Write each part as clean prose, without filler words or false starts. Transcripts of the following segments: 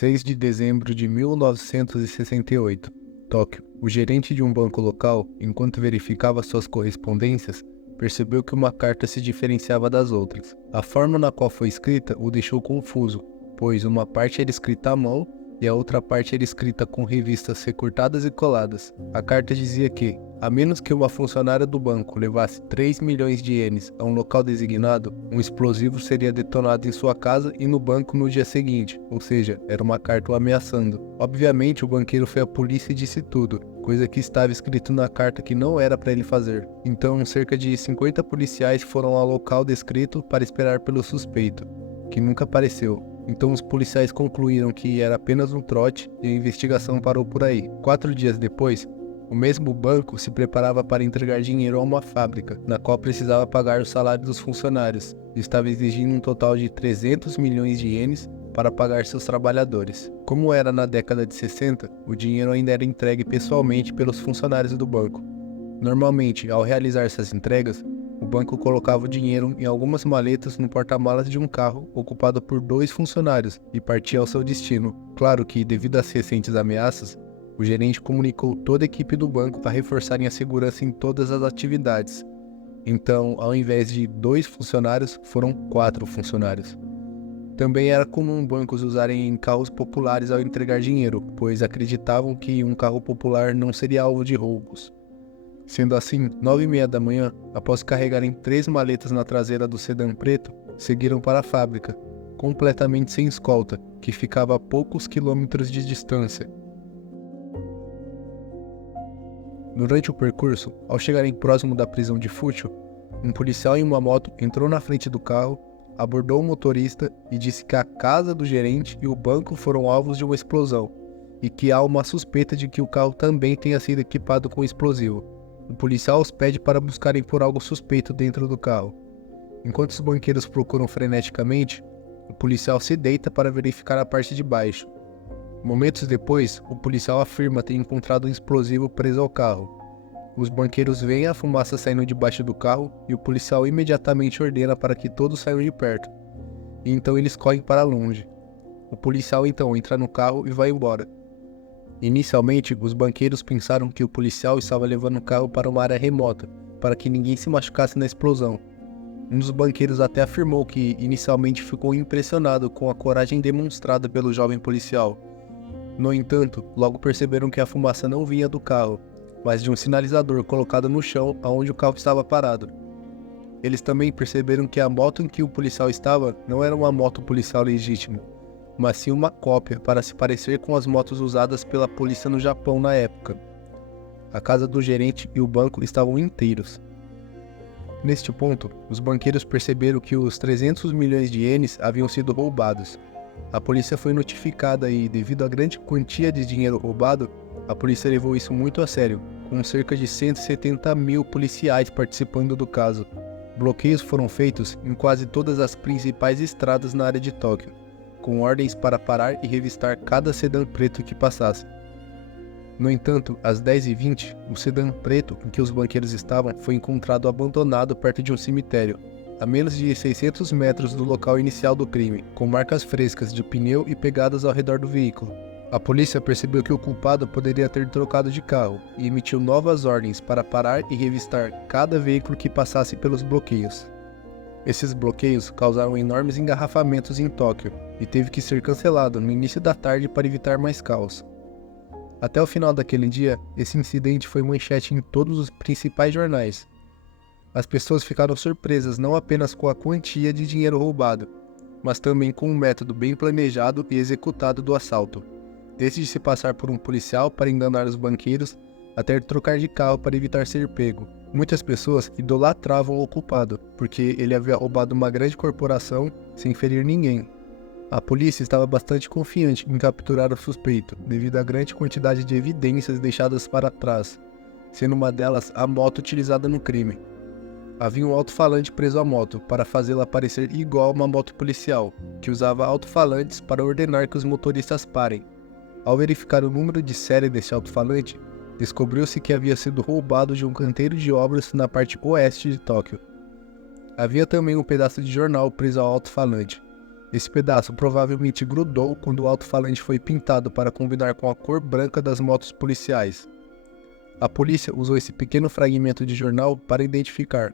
6 de dezembro de 1968, Tóquio. O gerente de um banco local, enquanto verificava suas correspondências, percebeu que uma carta se diferenciava das outras. A forma na qual foi escrita o deixou confuso, pois uma parte era escrita à mão e a outra parte era escrita com revistas recortadas e coladas. A carta dizia que, a menos que uma funcionária do banco levasse 3 milhões de ienes a um local designado, um explosivo seria detonado em sua casa e no banco no dia seguinte, ou seja, era uma carta o ameaçando. Obviamente, o banqueiro foi à polícia e disse tudo, coisa que estava escrito na carta que não era para ele fazer. Então, cerca de 50 policiais foram ao local descrito para esperar pelo suspeito, que nunca apareceu. Então os policiais concluíram que era apenas um trote e a investigação parou por aí. 4 dias depois, o mesmo banco se preparava para entregar dinheiro a uma fábrica, na qual precisava pagar o salário dos funcionários, e estava exigindo um total de 300 milhões de ienes para pagar seus trabalhadores. Como era na década de 60, o dinheiro ainda era entregue pessoalmente pelos funcionários do banco. Normalmente, ao realizar essas entregas, o banco colocava o dinheiro em algumas maletas no porta-malas de um carro ocupado por 2 funcionários e partia ao seu destino. Claro que, devido às recentes ameaças, o gerente comunicou toda a equipe do banco a reforçarem a segurança em todas as atividades. Então, ao invés de 2 funcionários, foram 4 funcionários. Também era comum bancos usarem carros populares ao entregar dinheiro, pois acreditavam que um carro popular não seria alvo de roubos. Sendo assim, 9h30 da manhã, após carregarem 3 maletas na traseira do sedã preto, seguiram para a fábrica, completamente sem escolta, que ficava a poucos quilômetros de distância. Durante o percurso, ao chegarem próximo da prisão de Fútil, um policial em uma moto entrou na frente do carro, abordou o motorista e disse que a casa do gerente e o banco foram alvos de uma explosão, e que há uma suspeita de que o carro também tenha sido equipado com explosivo. O policial os pede para buscarem por algo suspeito dentro do carro. Enquanto os banqueiros procuram freneticamente, o policial se deita para verificar a parte de baixo. Momentos depois, o policial afirma ter encontrado um explosivo preso ao carro. Os banqueiros veem a fumaça saindo debaixo do carro e o policial imediatamente ordena para que todos saiam de perto. E então eles correm para longe. O policial então entra no carro e vai embora. Inicialmente, os banqueiros pensaram que o policial estava levando o carro para uma área remota, para que ninguém se machucasse na explosão. Um dos banqueiros até afirmou que inicialmente ficou impressionado com a coragem demonstrada pelo jovem policial. No entanto, logo perceberam que a fumaça não vinha do carro, mas de um sinalizador colocado no chão onde o carro estava parado. Eles também perceberam que a moto em que o policial estava não era uma moto policial legítima, mas sim uma cópia para se parecer com as motos usadas pela polícia no Japão na época. A casa do gerente e o banco estavam inteiros. Neste ponto, os banqueiros perceberam que os 300 milhões de ienes haviam sido roubados. A polícia foi notificada e, devido à grande quantia de dinheiro roubado, a polícia levou isso muito a sério, com cerca de 170 mil policiais participando do caso. Bloqueios foram feitos em quase todas as principais estradas na área de Tóquio, com ordens para parar e revistar cada sedã preto que passasse. No entanto, às 10h20, o sedã preto em que os banqueiros estavam foi encontrado abandonado perto de um cemitério, a menos de 600 metros do local inicial do crime, com marcas frescas de pneu e pegadas ao redor do veículo. A polícia percebeu que o culpado poderia ter trocado de carro e emitiu novas ordens para parar e revistar cada veículo que passasse pelos bloqueios. Esses bloqueios causaram enormes engarrafamentos em Tóquio e teve que ser cancelado no início da tarde para evitar mais caos. Até o final daquele dia, esse incidente foi manchete em todos os principais jornais. As pessoas ficaram surpresas não apenas com a quantia de dinheiro roubado, mas também com um método bem planejado e executado do assalto, desde se passar por um policial para enganar os banqueiros, até trocar de carro para evitar ser pego. Muitas pessoas idolatravam o culpado, porque ele havia roubado uma grande corporação sem ferir ninguém. A polícia estava bastante confiante em capturar o suspeito, devido à grande quantidade de evidências deixadas para trás, sendo uma delas a moto utilizada no crime. Havia um alto-falante preso à moto para fazê-la parecer igual a uma moto policial, que usava alto-falantes para ordenar que os motoristas parem. Ao verificar o número de série desse alto-falante, descobriu-se que havia sido roubado de um canteiro de obras na parte oeste de Tóquio. Havia também um pedaço de jornal preso ao alto-falante. Esse pedaço provavelmente grudou quando o alto-falante foi pintado para combinar com a cor branca das motos policiais. A polícia usou esse pequeno fragmento de jornal para identificar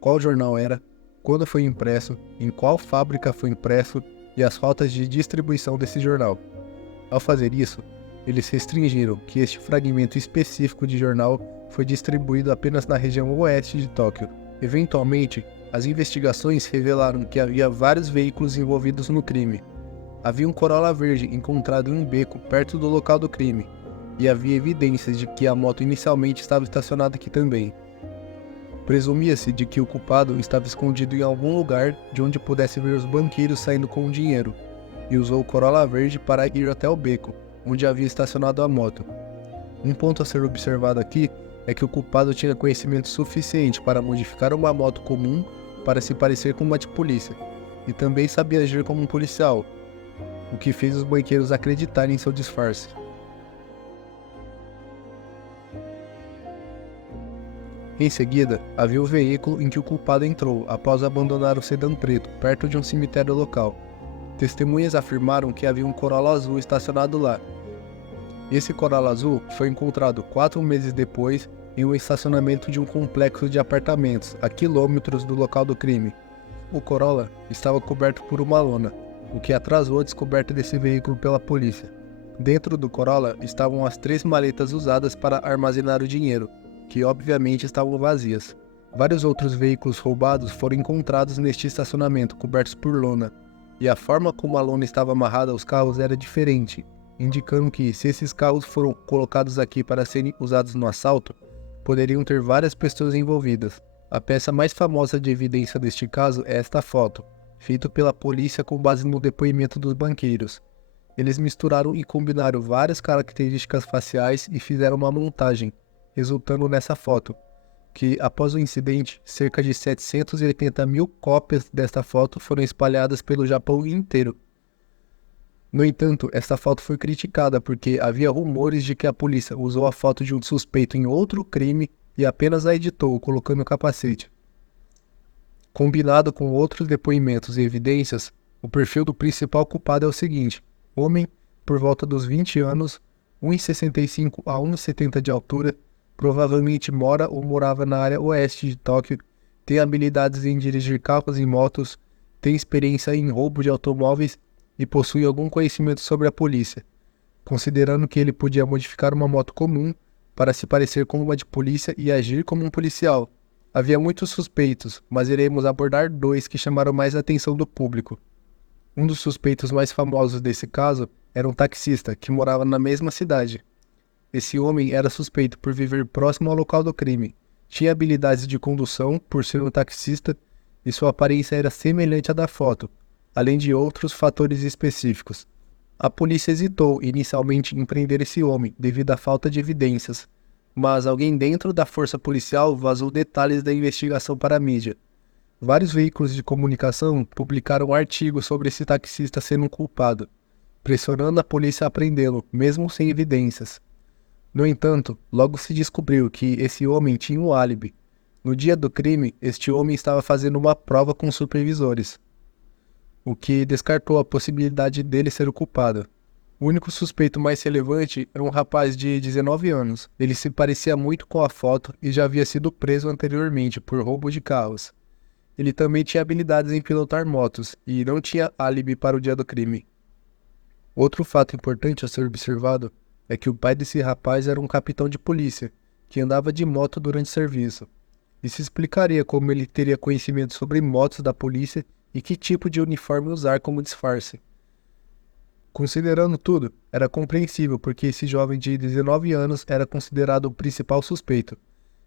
qual jornal era, quando foi impresso, em qual fábrica foi impresso e as rotas de distribuição desse jornal. Ao fazer isso, eles restringiram que este fragmento específico de jornal foi distribuído apenas na região oeste de Tóquio. Eventualmente, as investigações revelaram que havia vários veículos envolvidos no crime. Havia um Corolla verde encontrado em um beco perto do local do crime, e havia evidências de que a moto inicialmente estava estacionada aqui também. Presumia-se de que o culpado estava escondido em algum lugar de onde pudesse ver os banqueiros saindo com o dinheiro, e usou o Corolla verde para ir até o beco, onde havia estacionado a moto. Um ponto a ser observado aqui é que o culpado tinha conhecimento suficiente para modificar uma moto comum para se parecer com uma de polícia, e também sabia agir como um policial, o que fez os banqueiros acreditarem em seu disfarce. Em seguida, havia o veículo em que o culpado entrou após abandonar o sedã preto, perto de um cemitério local. Testemunhas afirmaram que havia um Corolla azul estacionado lá. Esse Corolla azul foi encontrado 4 meses depois em um estacionamento de um complexo de apartamentos, a quilômetros do local do crime. O Corolla estava coberto por uma lona, o que atrasou a descoberta desse veículo pela polícia. Dentro do Corolla estavam as 3 maletas usadas para armazenar o dinheiro, que obviamente estavam vazias. Vários outros veículos roubados foram encontrados neste estacionamento, cobertos por lona, e a forma como a lona estava amarrada aos carros era diferente, indicando que, se esses carros foram colocados aqui para serem usados no assalto, poderiam ter várias pessoas envolvidas. A peça mais famosa de evidência deste caso é esta foto, feita pela polícia com base no depoimento dos banqueiros. Eles misturaram e combinaram várias características faciais e fizeram uma montagem, resultando nessa foto, que após o incidente, cerca de 780 mil cópias desta foto foram espalhadas pelo Japão inteiro. No entanto, esta foto foi criticada porque havia rumores de que a polícia usou a foto de um suspeito em outro crime e apenas a editou, colocando o capacete. Combinado com outros depoimentos e evidências, o perfil do principal culpado é o seguinte: homem, por volta dos 20 anos, 1,65 a 1,70 de altura, provavelmente mora ou morava na área oeste de Tóquio, tem habilidades em dirigir carros e motos, tem experiência em roubo de automóveis e possui algum conhecimento sobre a polícia, considerando que ele podia modificar uma moto comum para se parecer com uma de polícia e agir como um policial. Havia muitos suspeitos, mas iremos abordar 2 que chamaram mais a atenção do público. Um dos suspeitos mais famosos desse caso era um taxista que morava na mesma cidade. Esse homem era suspeito por viver próximo ao local do crime, tinha habilidades de condução por ser um taxista e sua aparência era semelhante à da foto, além de outros fatores específicos. A polícia hesitou inicialmente em prender esse homem devido à falta de evidências, mas alguém dentro da força policial vazou detalhes da investigação para a mídia. Vários veículos de comunicação publicaram artigos sobre esse taxista sendo um culpado, pressionando a polícia a prendê-lo, mesmo sem evidências. No entanto, logo se descobriu que esse homem tinha um álibi. No dia do crime, este homem estava fazendo uma prova com os supervisores, o que descartou a possibilidade dele ser o culpado. O único suspeito mais relevante era um rapaz de 19 anos. Ele se parecia muito com a foto e já havia sido preso anteriormente por roubo de carros. Ele também tinha habilidades em pilotar motos e não tinha álibi para o dia do crime. Outro fato importante a ser observado é que o pai desse rapaz era um capitão de polícia, que andava de moto durante o serviço. Isso explicaria como ele teria conhecimento sobre motos da polícia e que tipo de uniforme usar como disfarce. Considerando tudo, era compreensível porque esse jovem de 19 anos era considerado o principal suspeito.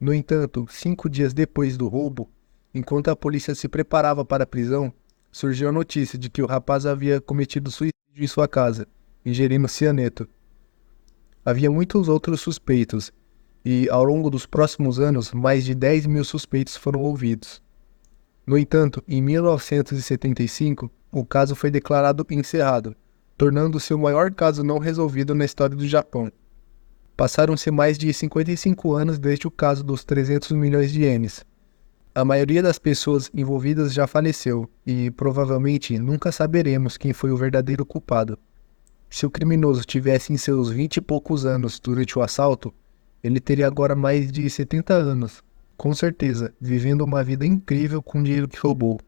No entanto, 5 dias depois do roubo, enquanto a polícia se preparava para a prisão, surgiu a notícia de que o rapaz havia cometido suicídio em sua casa, ingerindo cianeto. Havia muitos outros suspeitos, e ao longo dos próximos anos, mais de 10 mil suspeitos foram ouvidos. No entanto, em 1975, o caso foi declarado encerrado, tornando-se o maior caso não resolvido na história do Japão. Passaram-se mais de 55 anos desde o caso dos 300 milhões de ienes. A maioria das pessoas envolvidas já faleceu e provavelmente nunca saberemos quem foi o verdadeiro culpado. Se o criminoso tivesse em seus 20 e poucos anos durante o assalto, ele teria agora mais de 70 anos, com certeza, vivendo uma vida incrível com o dinheiro que roubou.